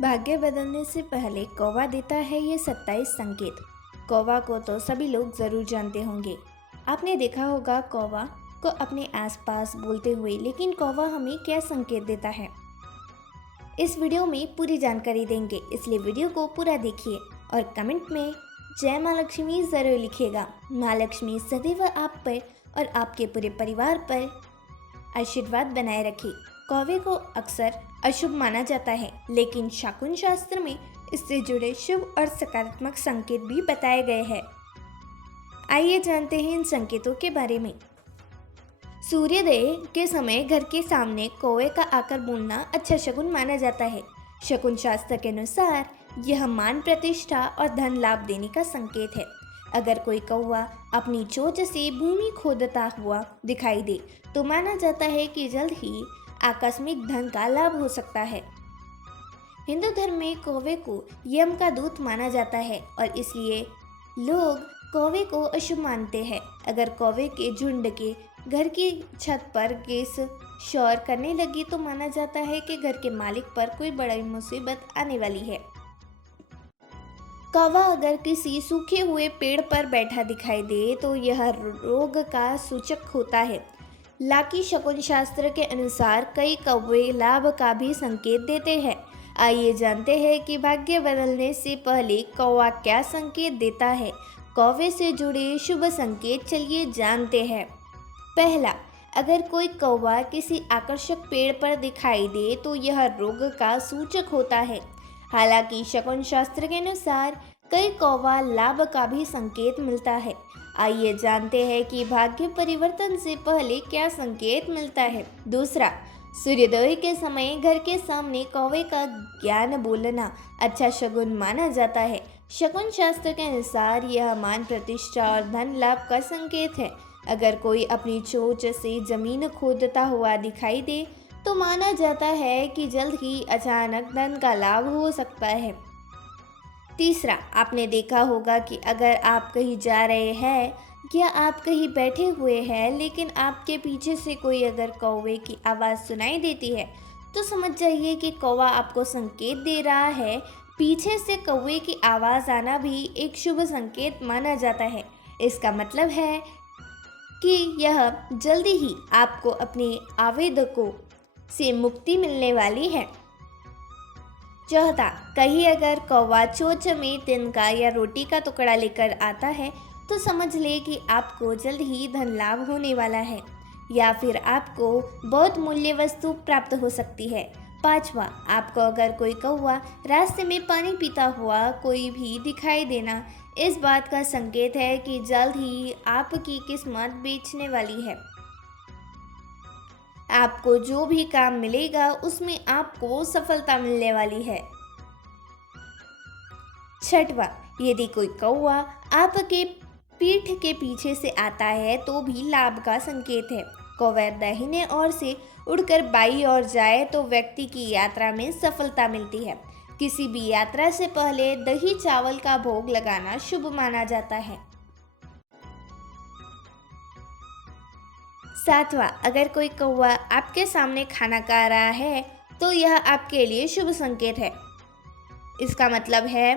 भाग्य बदलने से पहले कौवा देता है ये 27 संकेत। कौवा को तो सभी लोग ज़रूर जानते होंगे। आपने देखा होगा कौवा को अपने आसपास बोलते हुए, लेकिन कौवा हमें क्या संकेत देता है? इस वीडियो में पूरी जानकारी देंगे, इसलिए वीडियो को पूरा देखिए और कमेंट में जय माँ लक्ष्मी ज़रूर लिखिएगा। माँ लक्ष्मी सदैव आप पर और आपके पूरे परिवार पर आशीर्वाद बनाए रखे। कौवे को अक्सर अशुभ माना जाता है, लेकिन शाकुन शास्त्र में इससे जुड़े शुभ और सकारात्मक संकेत भी बताए गए हैं। आइए जानते हैं इन संकेतों के बारे में। सूर्योदय के समय घर के सामने कौवे का आकर बोलना अच्छा शकुन माना जाता है। शकुन शास्त्र के अनुसार यह मान प्रतिष्ठा और धन लाभ देने का संकेत है। अगर कोई कौवा अपनी चोंच से भूमि खोदता हुआ दिखाई दे तो माना जाता है कि जल्द ही आकस्मिक धन का लाभ हो सकता है। हिंदू धर्म में कौवे को यम का दूत माना जाता है और इसलिए लोग कौवे को अशुभ मानते हैं। अगर कौवे के झुंड के घर की छत पर गैस शोर करने लगी तो माना जाता है कि घर के मालिक पर कोई बड़ी मुसीबत आने वाली है। कौवा अगर किसी सूखे हुए पेड़ पर बैठा दिखाई दे तो यह रोग का सूचक होता है। लाकी शकुन शास्त्र के अनुसार कई कौवे लाभ का भी संकेत देते हैं। आइए जानते हैं कि भाग्य बदलने से पहले कौवा क्या संकेत देता है। कौवे से जुड़े शुभ संकेत चलिए जानते हैं। पहला, अगर कोई कौवा किसी आकर्षक पेड़ पर दिखाई दे तो यह रोग का सूचक होता है। हालांकि शकुन शास्त्र के अनुसार कई कौवा लाभ का भी संकेत मिलता है। आइए जानते हैं कि भाग्य परिवर्तन से पहले क्या संकेत मिलता है। दूसरा, सूर्योदय के समय घर के सामने कौवे का ज्ञान बोलना अच्छा शगुन माना जाता है। शकुन शास्त्र के अनुसार यह मान प्रतिष्ठा और धन लाभ का संकेत है। अगर कोई अपनी चोंच से जमीन खोदता हुआ दिखाई दे तो माना जाता है कि जल्द ही अचानक धन का लाभ हो सकता है। तीसरा, आपने देखा होगा कि अगर आप कहीं जा रहे हैं या आप कहीं बैठे हुए हैं लेकिन आपके पीछे से कोई अगर कौवे की आवाज़ सुनाई देती है तो समझ जाइए कि कौवा आपको संकेत दे रहा है। पीछे से कौवे की आवाज़ आना भी एक शुभ संकेत माना जाता है। इसका मतलब है कि यह जल्दी ही आपको अपने आवेदकों से मुक्ति मिलने वाली है। चौथा, कहीं अगर कौवा चोंच में तिनका या रोटी का टुकड़ा लेकर आता है तो समझ ले कि आपको जल्द ही धन लाभ होने वाला है या फिर आपको बहुत मूल्य वस्तु प्राप्त हो सकती है। पांचवा, आपको अगर कोई कौवा रास्ते में पानी पीता हुआ कोई भी दिखाई देना इस बात का संकेत है कि जल्द ही आपकी किस्मत बेचने वाली है। आपको जो भी काम मिलेगा उसमें आपको सफलता मिलने वाली है। छठवां, यदि कोई कौवा आपके पीठ के पीछे से आता है तो भी लाभ का संकेत है। कौवा दाहिने ओर से उड़कर बाईं ओर जाए तो व्यक्ति की यात्रा में सफलता मिलती है। किसी भी यात्रा से पहले दही चावल का भोग लगाना शुभ माना जाता है। सातवां, अगर कोई कौवा आपके सामने खाना खा रहा है तो यह आपके लिए शुभ संकेत है। इसका मतलब है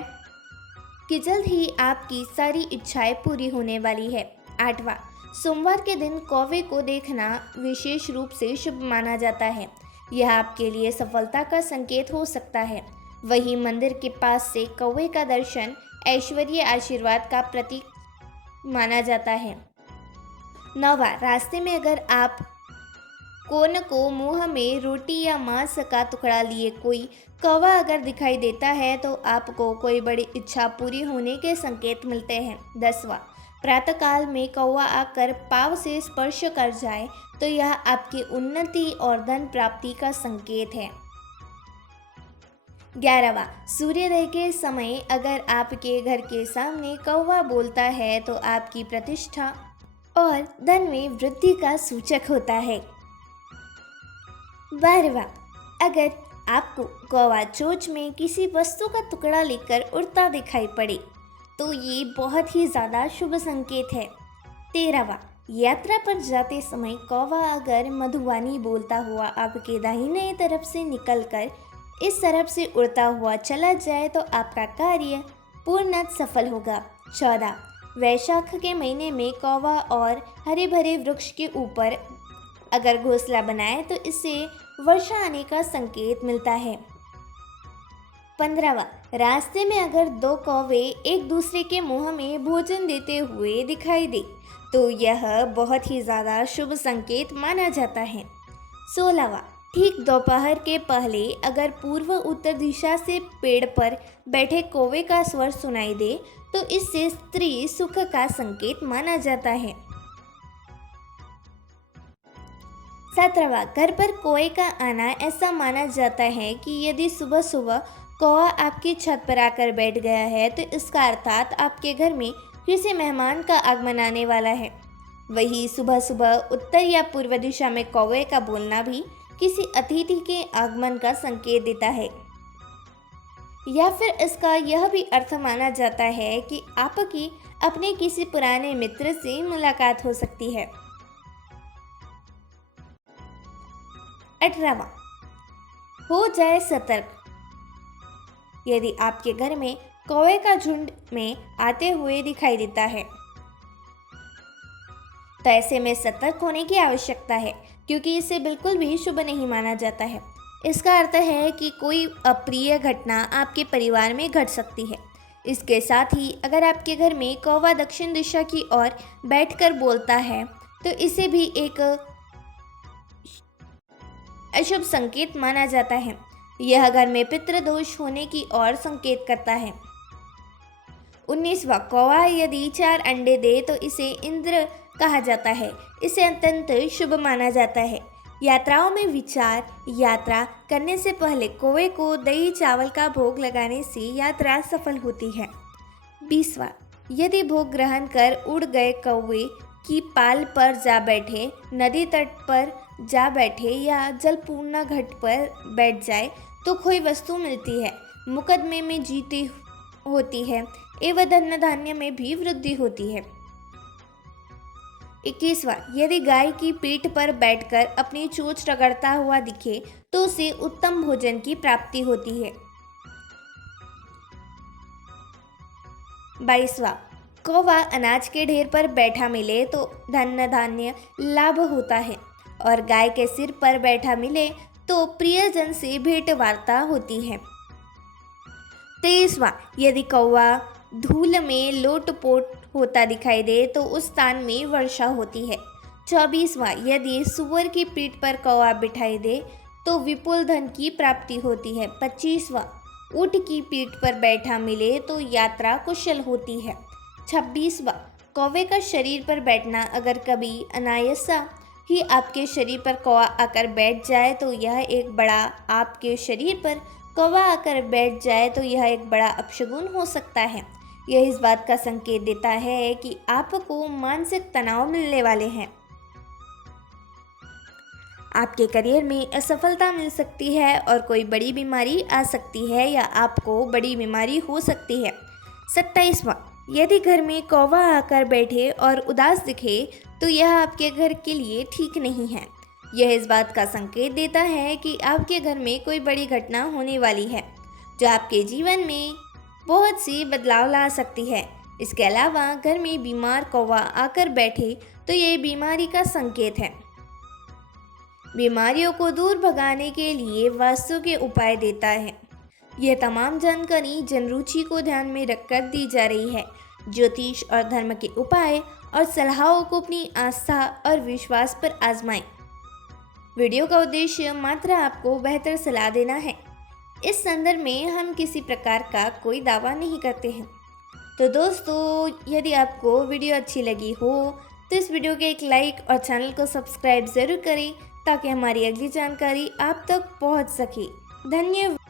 कि जल्द ही आपकी सारी इच्छाएं पूरी होने वाली है। आठवां, सोमवार के दिन कौवे को देखना विशेष रूप से शुभ माना जाता है। यह आपके लिए सफलता का संकेत हो सकता है। वहीं मंदिर के पास से कौवे का दर्शन ऐश्वर्य आशीर्वाद का प्रतीक माना जाता है। नौवां, रास्ते में अगर आप कोन को मुंह में रोटी या मांस का टुकड़ा लिए कोई कौवा अगर दिखाई देता है तो आपको कोई बड़ी इच्छा पूरी होने के संकेत मिलते हैं। 10वां, प्रातःकाल में कौवा आकर पाँव से स्पर्श कर जाए तो यह आपकी उन्नति और धन प्राप्ति का संकेत है। 11वां, सूर्योदय के समय अगर आपके घर के सामने कौवा बोलता है तो आपकी प्रतिष्ठा और धन में वृद्धि का सूचक होता है। 12वां, अगर आपको कौवा चोंच में किसी वस्तु का टुकड़ा लेकर उड़ता दिखाई पड़े तो ये बहुत ही ज़्यादा शुभ संकेत है। 13वां, यात्रा पर जाते समय कौवा अगर मधुवानी बोलता हुआ आपके दाहिने तरफ से निकलकर इस तरफ से उड़ता हुआ चला जाए तो आपका कार्य पूर्णतः सफल होगा। 14 वैशाख के महीने में कौवा और हरे भरे वृक्ष के ऊपर अगर घोंसला बनाए तो इससे वर्षा आने का संकेत मिलता है। 15वां रास्ते में अगर दो कौवे एक दूसरे के मुंह में भोजन देते हुए दिखाई दे तो यह बहुत ही ज़्यादा शुभ संकेत माना जाता है। 16वां ठीक दोपहर के पहले अगर पूर्व उत्तर दिशा से पेड़ पर बैठे कौवे का स्वर सुनाई दे तो इससे स्त्री सुख का संकेत माना जाता है। 17वां घर पर कौवे का आना ऐसा माना जाता है कि यदि सुबह सुबह कौवा आपकी छत पर आकर बैठ गया है तो इसका अर्थात आपके घर में किसी मेहमान का आगमन आने वाला है। वही सुबह सुबह उत्तर या पूर्व दिशा में कौवे का बोलना भी किसी अतिथि के आगमन का संकेत देता है। या फिर इसका यह भी अर्थ माना जाता है कि आपकी अपने किसी पुराने मित्र से मुलाकात हो सकती है। 18वां हो जाए सतर्क। यदि आपके घर में कौवे का झुंड में आते हुए दिखाई देता है तो ऐसे में सतर्क होने की आवश्यकता है, क्योंकि इसे बिल्कुल भी शुभ नहीं माना जाता है। इसका अर्थ है कि कोई अप्रिय घटना आपके परिवार में घट सकती है। इसके साथ ही अगर आपके घर में कौवा दक्षिण दिशा की ओर बैठकर बोलता है तो इसे भी एक अशुभ संकेत माना जाता है। यह घर में पितृदोष होने की ओर संकेत करता है। 19वां कौवा यदि 4 अंडे दे तो इसे इंद्र कहा जाता है। इसे अत्यंत शुभ माना जाता है। यात्राओं में विचार यात्रा करने से पहले कौवे को दही चावल का भोग लगाने से यात्रा सफल होती है। 20वां यदि भोग ग्रहण कर उड़ गए कौवे की पाल पर जा बैठे, नदी तट पर जा बैठे या जलपूर्ण घाट पर बैठ जाए तो कोई वस्तु मिलती है, मुकदमे में जीती होती है एवं धन धान्य में भी वृद्धि होती है। 21वां यदि गाय की पीठ पर बैठकर अपनी चोंच रगड़ता हुआ दिखे तो उसे उत्तम भोजन की प्राप्ति होती है। 22वां कौवा अनाज के ढेर पर बैठा मिले तो धन धान्य लाभ होता है और गाय के सिर पर बैठा मिले तो प्रियजन से भेंट वार्ता होती है। 23वां यदि कौवा धूल में लोटपोट होता दिखाई दे तो उस स्थान में वर्षा होती है। 24वां यदि सुअर की पीठ पर कौवा बिठाई दे तो विपुल धन की प्राप्ति होती है। 25वां ऊंट की पीठ पर बैठा मिले तो यात्रा कुशल होती है। 26वां कौवे का शरीर पर बैठना अगर कभी अनायासा ही आपके शरीर पर कौवा आकर बैठ जाए तो यह एक बड़ा आपके शरीर पर कौवा आकर बैठ जाए तो यह एक बड़ा अपशगुन हो सकता है। यह इस बात का संकेत देता है कि आपको मानसिक तनाव मिलने वाले हैं। आपके करियर में असफलता मिल सकती है और कोई बड़ी बीमारी आ सकती है या आपको बड़ी बीमारी हो सकती है। 27वां यदि घर में कौवा आकर बैठे और उदास दिखे तो यह आपके घर के लिए ठीक नहीं है। यह इस बात का संकेत देता है कि आपके घर में कोई बड़ी घटना होने वाली है जो आपके जीवन में बहुत सी बदलाव ला सकती है। इसके अलावा घर में बीमार कौवा आकर बैठे तो यह बीमारी का संकेत है। बीमारियों को दूर भगाने के लिए वास्तु के उपाय देता है। यह तमाम जानकारी जनरुचि को ध्यान में रखकर दी जा रही है। ज्योतिष और धर्म के उपाय और सलाहों को अपनी आस्था और विश्वास पर आजमाएं। वीडियो का उद्देश्य मात्र आपको बेहतर सलाह देना है। इस संदर्भ में हम किसी प्रकार का कोई दावा नहीं करते हैं। तो दोस्तों, यदि आपको वीडियो अच्छी लगी हो तो इस वीडियो के एक लाइक और चैनल को सब्सक्राइब ज़रूर करें ताकि हमारी अगली जानकारी आप तक पहुंच सके। धन्यवाद।